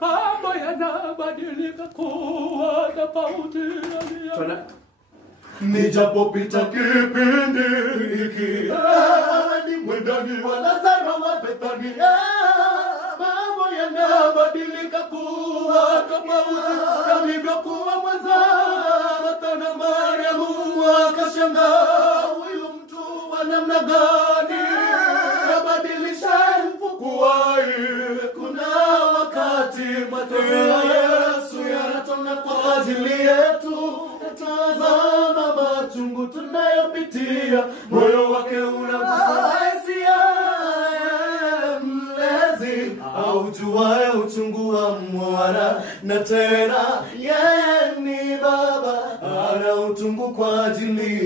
mambo yanabadilika kuwa tofauti. Nijapopita kipindi hiki, ni mwendani wa Lazaro wa Bethania. Mambo yanabadilika kuwa tofauti. Yalivyokuwa mwanzo, Martha na Mariamu wakashangaa, huyu mtu wa namna gani abadilisha mfuko wake? Kuna wakati matendo ya Yesu yanatona kwa ajili yetu. Tazama machungu tunayopitia, moyo wake unakusaisia. Mlezi aujuaye uchungu wa mwana, na tena yeye ni baba, ana utungu kwa ajili